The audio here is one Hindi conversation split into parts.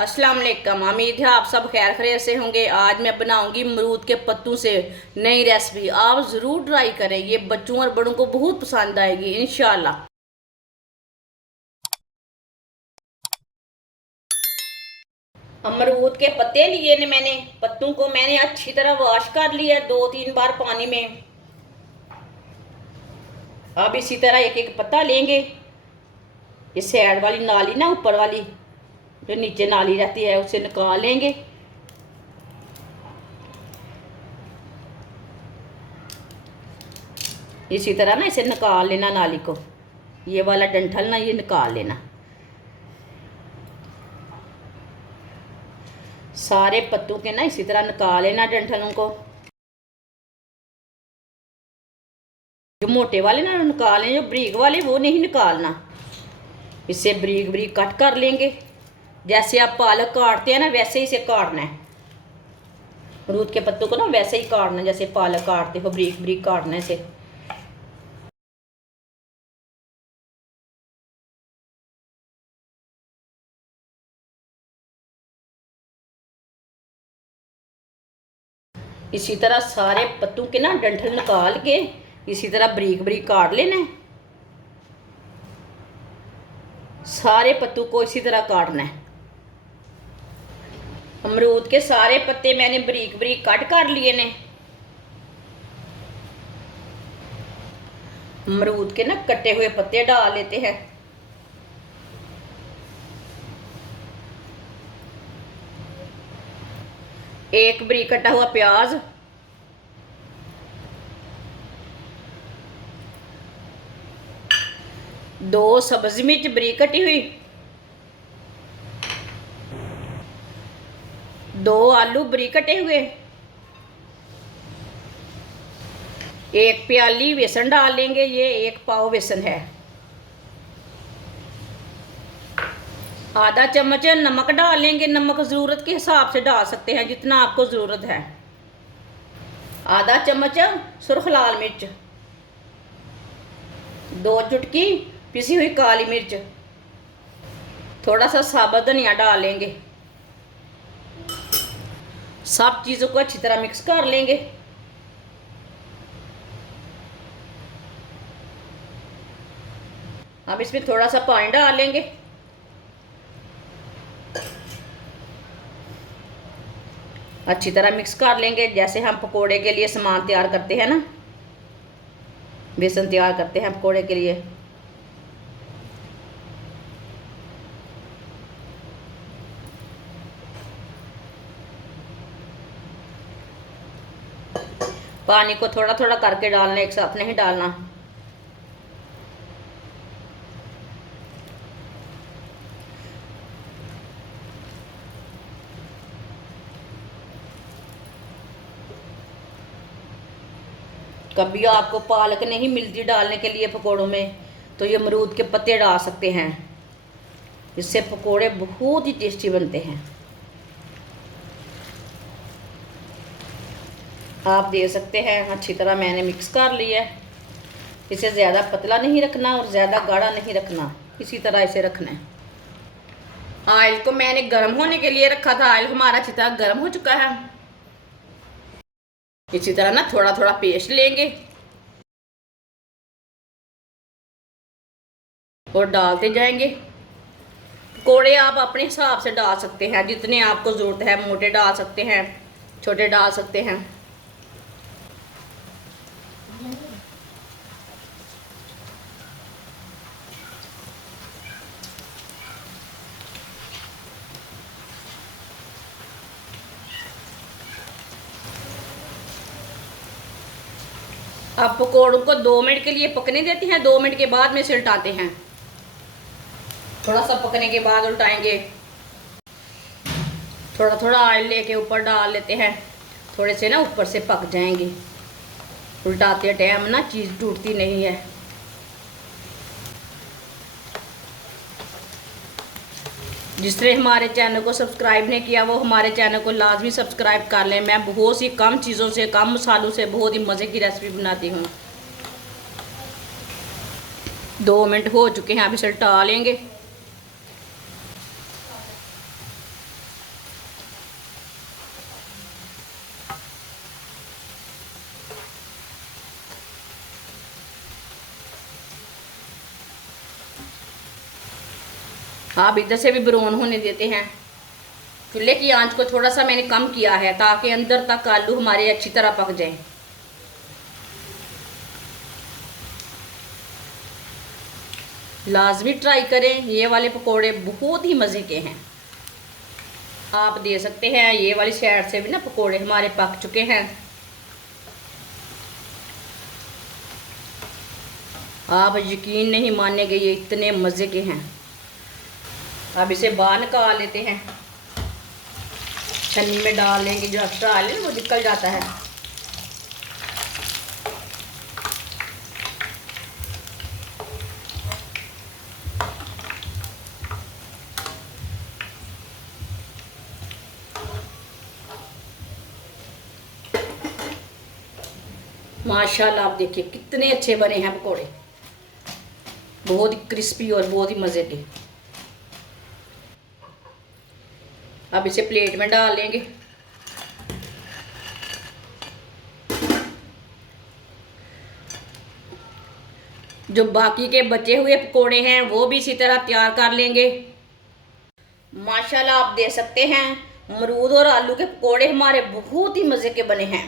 अस्सलाम वालेकुम। उम्मीद है आप सब खैर खैरियत से होंगे। आज मैं बनाऊंगी अमरूद के पत्तों से नई रेसिपी। आप ज़रूर ट्राई करें, ये बच्चों और बड़ों को बहुत पसंद आएगी इंशाल्लाह। अमरूद के पत्ते लिए ने मैंने, पत्तों को मैंने अच्छी तरह वॉश कर लिया 2-3 बार पानी में। अब इसी तरह एक एक पत्ता लेंगे। इस साइड वाली नाली ना, ऊपर वाली जो नीचे नाली रहती है उसे निकाल लेंगे। इसी तरह ना इसे निकाल लेना नाली को, ये वाला डंठल ना ये निकाल लेना। सारे पत्तों के ना इसी तरह निकाल लेना डंठलों को। जो मोटे वाले ना निकाल लें, जो बारीक वाले वो नहीं निकालना। इसे बारीक बारीक कट कर लेंगे। जैसे आप पालक काटते हैं ना वैसे ही इसे काटना है। अमरूद के पत्तों को ना वैसे ही काटना है जैसे पालक काटते हो, बारीक बारीक काटना है इसे। इसी तरह सारे पत्तों के ना डंठल निकाल के इसी तरह बारीक बारीक काट लेना है। सारे पत्तों को इसी तरह काटना है। अमरूद के सारे पत्ते मैंने बारीक बारीक कट कर लिए ने। अमरूद के ना कटे हुए पत्ते डाल लेते हैं। एक बारीक कटा हुआ प्याज, दो सब्जी मिर्च बारीक कटी हुई, दो आलू बारीक कटे हुए, एक प्याली बेसन डाल लेंगे, ये 1 पाव बेसन है। आधा चम्मच नमक डाल लेंगे। नमक ज़रूरत के हिसाब से डाल सकते हैं जितना आपको ज़रूरत है। आधा चम्मच सुर्ख लाल मिर्च, 2 चुटकी पिसी हुई काली मिर्च, थोड़ा सा साबुत धनिया डाल लेंगे। सब चीज़ों को अच्छी तरह मिक्स कर लेंगे। अब इसमें थोड़ा सा पानी डाल लेंगे। अच्छी तरह मिक्स कर लेंगे जैसे हम पकोड़े के लिए सामान तैयार करते हैं ना, बेसन तैयार करते हैं पकोड़े के लिए। पानी को थोड़ा थोड़ा करके डालना, एक साथ नहीं डालना। कभी आपको पालक नहीं मिलती डालने के लिए पकोड़ों में, तो ये अमरूद के पत्ते डाल सकते हैं। इससे पकोड़े बहुत ही टेस्टी बनते हैं। आप देख सकते हैं अच्छी तरह मैंने मिक्स कर लिया है। इसे ज़्यादा पतला नहीं रखना और ज़्यादा गाढ़ा नहीं रखना, इसी तरह इसे रखना है। ऑयल को मैंने गर्म होने के लिए रखा था। ऑयल हमारा अच्छी तरह गर्म हो चुका है। इसी तरह ना थोड़ा थोड़ा पेस्ट लेंगे और डालते जाएंगे। पकोड़े आप अपने हिसाब से डाल सकते हैं, जितने आपको ज़रूरत है। मोटे डाल सकते हैं, छोटे डाल सकते हैं। अब पकोड़ों को 2 मिनट के लिए पकने देते हैं। 2 मिनट के बाद में इसे उल्टाते हैं। थोड़ा सा पकने के बाद उल्टाएंगे। थोड़ा थोड़ा ऑयल लेके ऊपर डाल लेते हैं, थोड़े से ना ऊपर से पक जाएंगे। उल्टाते टाइम ना चीज़ टूटती नहीं है। जिसने हमारे चैनल को सब्सक्राइब नहीं किया वो हमारे चैनल को लाजमी सब्सक्राइब कर लें। मैं बहुत सी कम चीज़ों से, कम मसालों से बहुत ही मज़े की रेसिपी बनाती हूँ। 2 मिनट हो चुके हैं, अब इसे उल्टा लेंगे। आप इधर से भी ब्राउन होने देते हैं। चूल्हे की आंच को थोड़ा सा मैंने कम किया है ताकि अंदर तक आलू हमारे अच्छी तरह पक जाएं। लाजमी ट्राई करें, ये वाले पकोड़े बहुत ही मज़े के हैं। आप दे सकते हैं, ये वाली साइड से भी ना पकोड़े हमारे पक चुके हैं। आप यकीन नहीं मानेंगे, ये इतने मज़े के हैं। अब इसे बाहर निकाल लेते हैं, छन्नी में डाल लेंगे, जो एक्स्ट्रा ऑयल है वो निकल जाता है। माशाल्लाह आप देखिए कितने अच्छे बने हैं पकोड़े, बहुत ही क्रिस्पी और बहुत ही मज़े के। अब इसे प्लेट में डाल लेंगे। जो बाकी के बचे हुए पकोड़े हैं वो भी इसी तरह तैयार कर लेंगे। माशाल्लाह आप देख सकते हैं अमरूद और आलू के पकोड़े हमारे बहुत ही मज़े के बने हैं।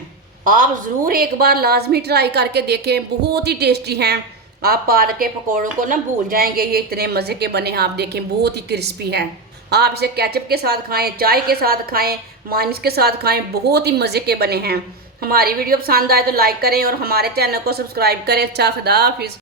आप ज़रूर एक बार लाजमी ट्राई करके देखें, बहुत ही टेस्टी हैं। आप पालक के पकोड़ों को ना भूल जाएंगे, ये इतने मज़े के बने हैं। आप देखें बहुत ही क्रिस्पी हैं। आप इसे केचप के साथ खाएं, चाय के साथ खाएं, माइनस के साथ खाएं, बहुत ही मज़े के बने हैं। हमारी वीडियो पसंद आए तो लाइक करें और हमारे चैनल को सब्सक्राइब करें। अच्छा, खुदा हाफिज़।